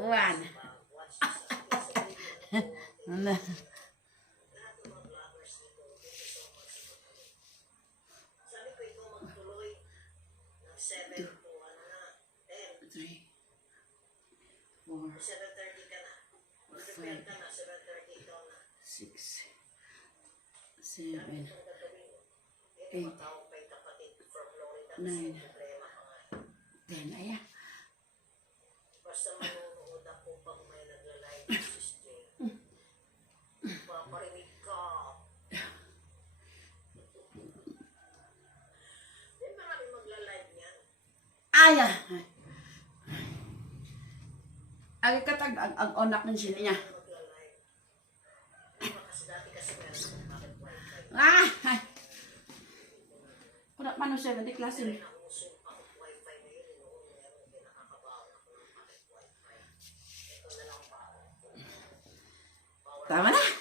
One. Ano? Three. Four. Five. Six. Seven. Eight. Nine. Ten. Ayan. Ayan. Ang katag ang, ang onak ng sila niya. Ah! Ay. Kunak man siya, hindi klase. Pa. Tama na.